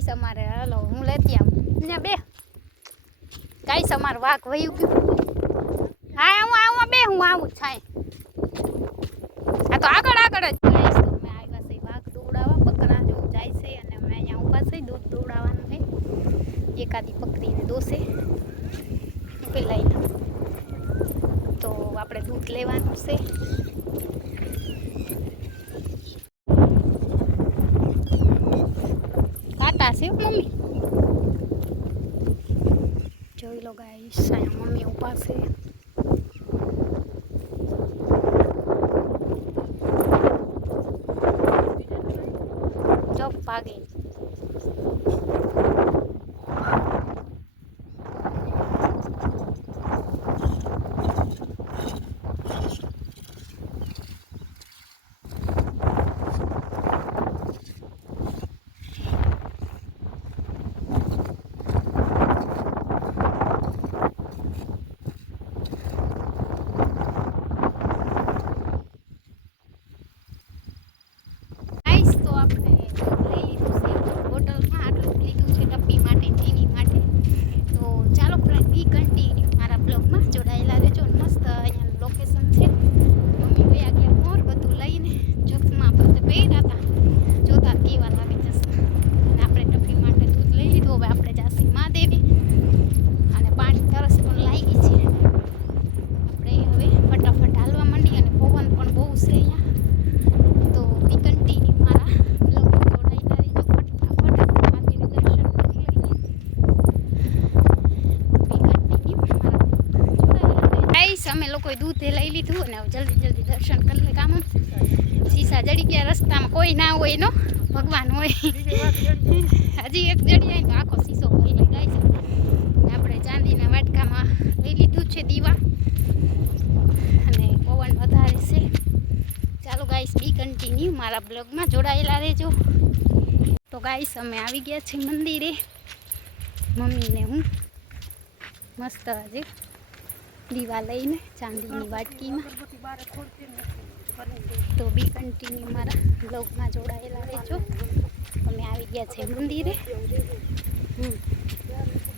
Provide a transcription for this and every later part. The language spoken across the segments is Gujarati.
ગાઈસ અમારે હાલો હું લેતી આવું ને બે ગાઈસ અમાર વાઘ વયું ગયું હા હું બે હું આવું છાય આ તો આગળ જ ગાઈસ તો અમે આવ્યા છે વાઘ દોડાવા બકરા જેવું જાય છે અને અમે અહીંયા ઊભા છે દૂધ દોડાવવાનું છે એકાદી પકડીને દોસે પેલા તો આપણે દૂધ લેવાનું છે કાટા છે મમ્મી જોઈ લો ગાઈસ અહીંયા મમ્મી ઊભા છે જો ભાગે અમે લોકોએ દૂધ લઈ લીધું અને જલ્દી દર્શન કરી લે કામ સીસા જડી ગયા રસ્તામાં કોઈ ના હોય નો ભગવાન હોય હજી એક જડી જાય તો આખો સીસો ભરી લઈ જાય છે આપણે ચાંદીના વાટકામાં લઈ લીધું છે દીવા અને પવન વધારે છે ચાલો ગાઈસ બી કન્ટિન્યુ મારા બ્લોગમાં જોડાયેલા રહેજો તો ગાઈસ અમે આવી ગયા છે મંદિરે મમ્મીને હું મસ્ત આજે દીવા લઈને ચાંદીની વાટકીમાં તો બી કન્ટિન્યુ મારા બ્લોગમાં જોડાયેલા રહેજો અમે આવી ગયા છે મંદિરે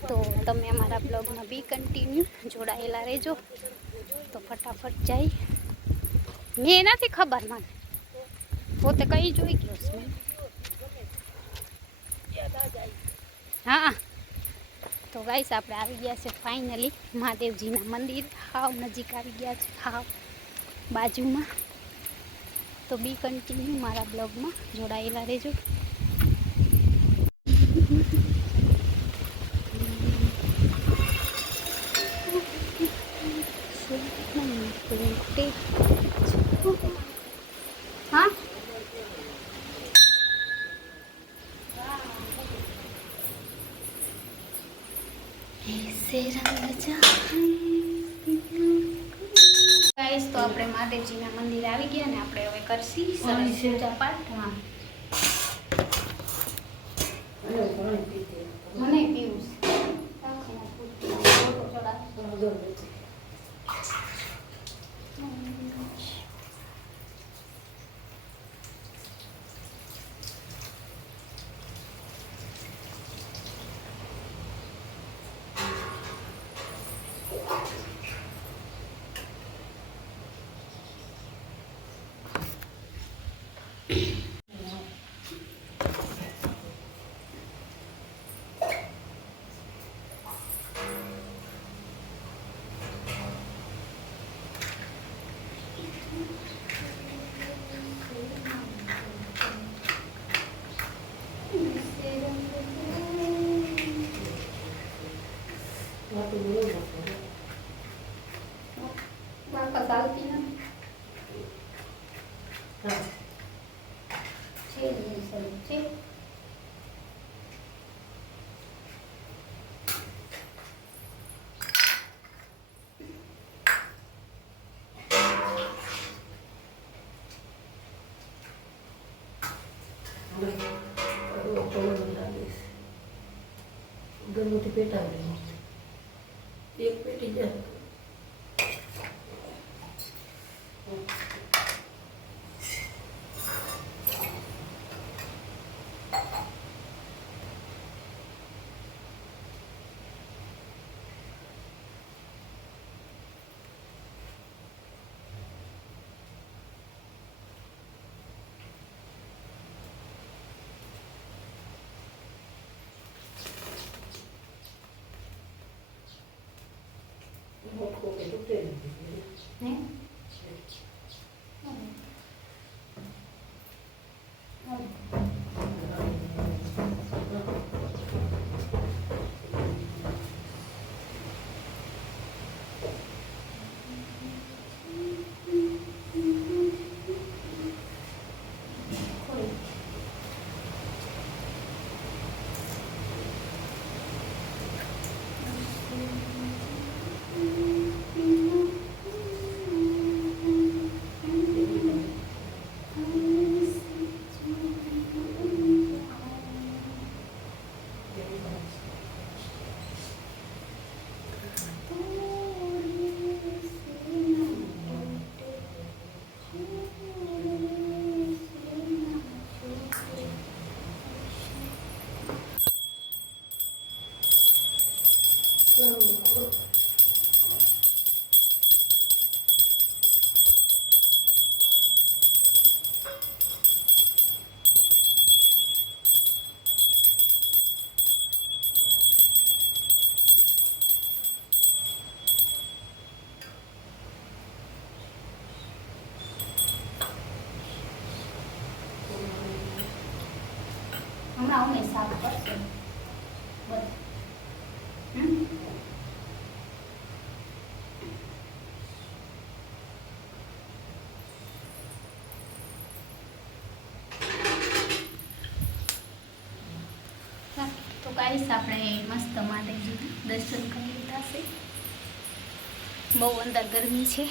તો તમે અમારા બ્લોગમાં બી કન્ટિન્યુ જોડાયેલા રહેજો તો ફટાફટ જાય મેં નથી ખબર મને પોતે કઈ જોઈ ગયો છે હા તો ગાઈસ આપણે આવી ગયા છે ફાઇનલી મહાદેવજીના મંદિર હાવ નજીક આવી ગયા છે હાવ બાજુમાં તો બી કન્ટિન્યુ મારા બ્લોગમાં જોડાયેલા રહેજો હા ગાઈસ તો આપણે મહાદેવજીના મંદિરે આવી ગયા ને આપણે હવે કરશી સરસ પૂજા પાઠ હા મને પીવું વાપસ આવતી નથી છે ગરમથી પેટાવી એક પેટી જાય હમણાં અમે સાફ કરશે બધું. તો ગાઈસ આપણે મસ્ત માતાજીના દર્શન કરી લીધા છે. બહુ અંદર ગરમી છે.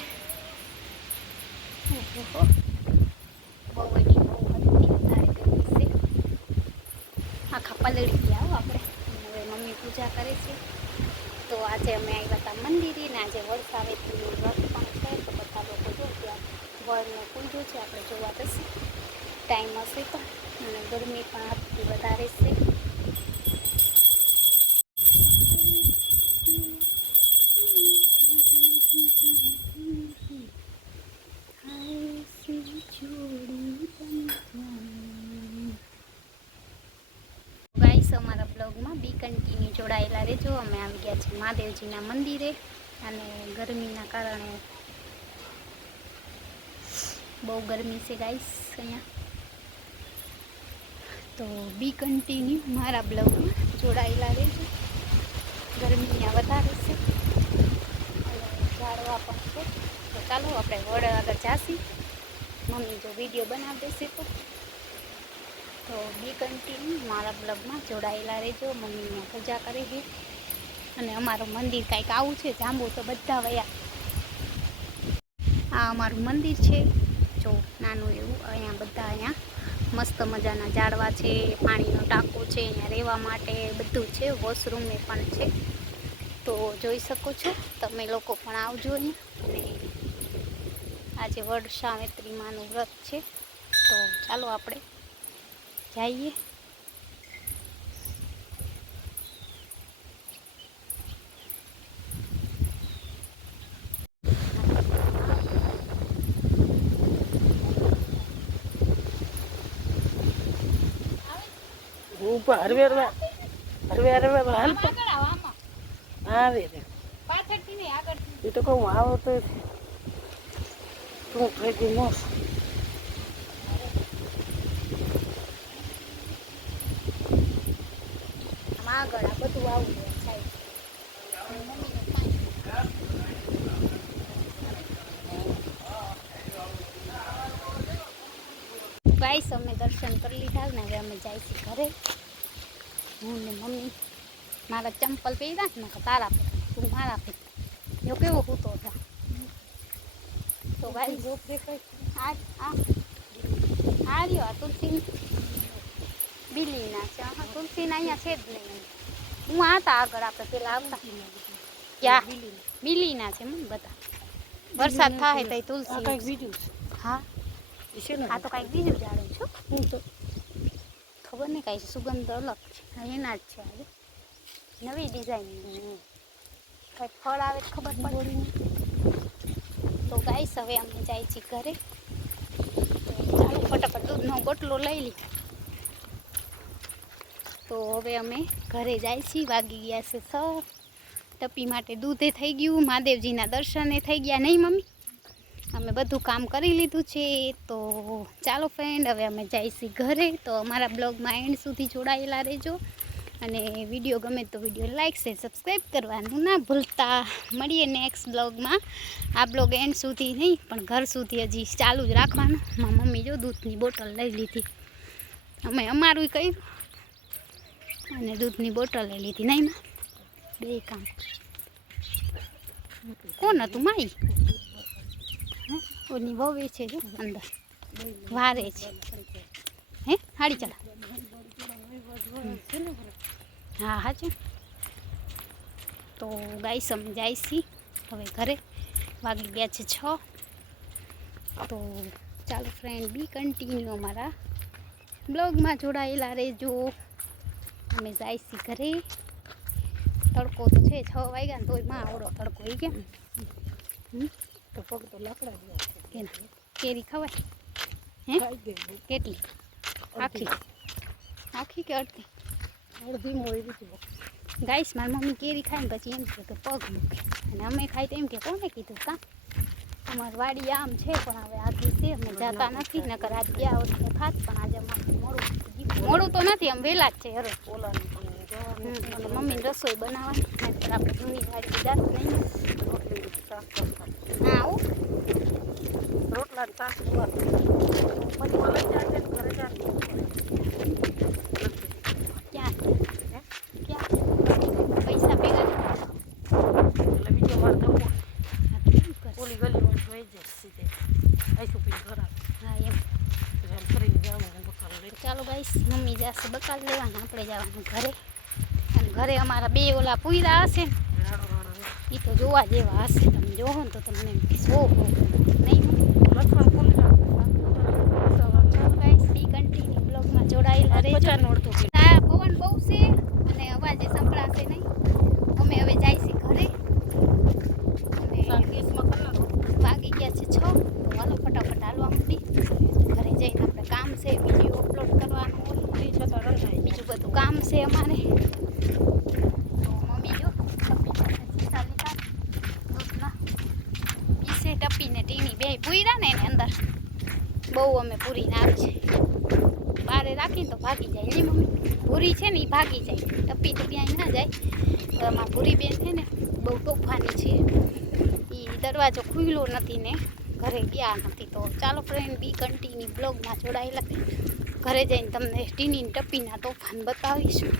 ઓહો, બહુ એટલી બહુ હતી વધારે ગરમી છે. આખા પલળી ગયા હો આપણે. હવે મમ્મી પૂજા કરે છે. તો આજે અમે આવ્યા હતા મંદિરે ને આજે વડસાવેત્રીનું વ્રત પણ છે. તો બધા લોકો જો ત્યાં વળને પૂજ્યું છે. આપણે જોવા જશે ટાઈમ હશે તો. અને ગરમી પણ આપથી વધારે છે. ગાઈસ અમારા બ્લોગમાં બી કન્ટિન્યુ જોડાયેલા રહેજો. અમે આવી ગયા છીએ મહાદેવજીના મંદિરે અને ગરમીના કારણે બહુ ગરમી છે ગાઈસ અહીંયા. તો બી કન્ટિન્યુ મારા બ્લોગમાં જોડાયેલા રહેજો. ગરમી અહીંયા વધારે છે અને ઝાડવા પણ છે. તો ચાલો આપણે વડ આગળ જાસી. મમ્મી જો વિડીયો બનાવી દેશે તો બી કન્ટિન્યુ મારા બ્લોગમાં જોડાયેલા રહેજો. મમ્મીને પૂજા કરે છે અને અમારું મંદિર કાંઈક આવું છે. જાંબુ તો બધા વયા. આ અમારું મંદિર છે જો નાનું એવું. અહીંયા બધા અહીંયા મસ્ત મજાના ઝાડવા છે, પાણીનો ટાંકો છે, અહીંયા રહેવા માટે બધું છે, વોશરૂમ એ પણ છે. તો જોઈ શકો છો તમે લોકો પણ આવજો અહીંયા. અને આજે વડસાવેત્રી માનું વ્રત છે. તો ચાલો આપણે જઈએ. ઉપર હરવે હરવે હાલ આવે રે પાછળથી નહીં આગળ. એ તો કહું આવો તો તું ભેગી મોસ આગળ આ બધું આવું સાહેબ. ગાઈસ અમે દર્શન કરી લીધા ને હવે અમે જાય છીએ ઘરે. હું ને મમ્મી. મારા ચંપલ પહેર્યા ને તારા પર તું મારા પર જો કેવો હૂતો હતા. તો ગાઈસ જો આ રહ્યો આ તુલસી બિલીના છે. હા તુલસીના અહીંયા છે જ નહીં. હું આ હતા આગળ આપણે પેલા આવતા ક્યાં બિલીના છે મને બધા. વરસાદ થાય તો તુલસી. હા આ તો કાંઈક બીજું જાણું છું. હું તો ખબર નહીં કાંઈ સુગંધ અલગ છે. એના જ છે આજે નવી ડિઝાઇન. કાંઈક ફળ આવે ખબર પડે. તો ગાઈસ હવે અમે જાય છીએ ઘરે. તો ચાલો ફટાફટ દૂધનો બોટલો લઈ લીધો. તો હવે અમે ઘરે જાય છીએ. વાગી ગયા છે 6. ટપી માટે દૂધે થઈ ગયું, મહાદેવજીના દર્શને થઈ ગયા. નહીં મમ્મી? અમે બધું કામ કરી લીધું છે. તો ચાલો ફ્રેન્ડ હવે અમે જઈશું ઘરે. તો અમારા બ્લોગમાં એન્ડ સુધી જોડાયેલા રહેજો. અને વિડીયો ગમે તો વિડીયો લાઈક શેર સબસ્ક્રાઈબ કરવાનું ના ભૂલતા. મળીએ નેક્સ્ટ બ્લોગમાં. આ બ્લોગ એન્ડ સુધી નહીં પણ ઘર સુધી હજી ચાલુ જ રાખવાનું. મારી મમ્મી જો દૂધની બોટલ લઈ લીધી. અમે અમારું કર્યું અને દૂધની બોટલ લઈ લીધી. નહીં માં બે કામ. કોણ હતું માઈ? ઓની વહુ છે જો અંદર વારે છે. હે હાડી ચાલ. હા હાચું. તો ગાઈસ અમે જાય છીએ હવે ઘરે. વાગી ગયા છે 6. તો ચાલો ફ્રેન્ડ બી કન્ટિન્યુ અમારા બ્લોગમાં જોડાયેલા રહેજો. અમે જાય છીએ ઘરે. તડકો તો છે 6 વાગ્યા ને તોય માં આવડો તડકો એ કેમ તો પગ તો લાકડા કે ના કેરી ખવાય? હે કેટલી? આખી આખી કે અડધી? અડધી મોઈ દીધી. ગાઈસ મારી મમ્મી કેરી ખાય ને પછી એમ કે પગ મૂકે અને અમે ખાઈ તો એમ કે કોને કીધું કાં અમારી વાડી આમ છે પણ હવે આખી છે અમે જતા નથી. નકર આજ ગયા હોત તો ખાત પણ આજે અમારે મોડું તો નથી, આમ વહેલા જ છે હરો. ઓલાની પણ જવાનું અને મમ્મીને રસોઈ બનાવવાની, નહીંતર આપણે જૂની વાડી જાત નહીં. રોટલી શાક કરતા. હા હો. રોટલા ને શાક બનાવવાનું. પછી ઓલા ચાટે ને ઘરે જવાનું. ક્યાં હે? ક્યાં પૈસા ભેગા થયા? એટલે બીજો વાર ધક્કો. હા, તો શું કરશું? ઓલી ગલીમાં જોઈ જાય સીધે. આઈશું પી ઘર હા એમ. ફરીને જવાનું બકાલ લઈ. ચાલો ગાઈસ, મમ્મી જશે બકાલ લેવાના, આપણે જવાનું ઘરે. અને ઘરે અમારા બે ઓલા પૂયરા હશે ને, રાડો રાડો એ તો જોવા જેવા હશે. તમે જોવો ને તો તમને એમ કે સો નહીં. લખણ ખોલી ચાલો ગાઈસ, બી કન્ટિન્યુ બ્લોગમાં જોડાયેલા રહેજો. પચાસનો અડધો કિલો. આ પવન બહુ છે અને અવાજે સંભળાશે નહીં. અમે હવે જઈશું ઘરે અને ગેસમાં કલાક વાગી ગયા છે 6. તો હાલો ફટાફટ હાલવા માંડી. ઘરે જઈને આપણે કામ છે, વિડીયો અપલોડ કરવાનું હોય, છતાં રંધાઈ બીજું બધું કામ છે અમારે. તો મમ્મી જો ચીસા લીધા દૂધના પીસે, ટપીને ટીની બે પૂર્યા ને એની અંદર બહુ અમે પૂરીને આવી છે. બારે રાખીને તો ભાગી જાય ને મમ્મી. ભૂરી છે ને એ ભાગી જાય, ટપી તો ક્યાંય ના જાય. તો એમાં ભૂરી બેન છે ને બહુ તોફાની છે, એ દરવાજો ખુલ્લો નથી ને ઘરે ગયા નથી. તો ચાલો ફ્રેન્ડ, બી કન્ટિન્યુ બ્લોગમાં જોડાયેલા. ઘરે જઈને તમને ટીની ટપીના તોફાન બતાવીશું.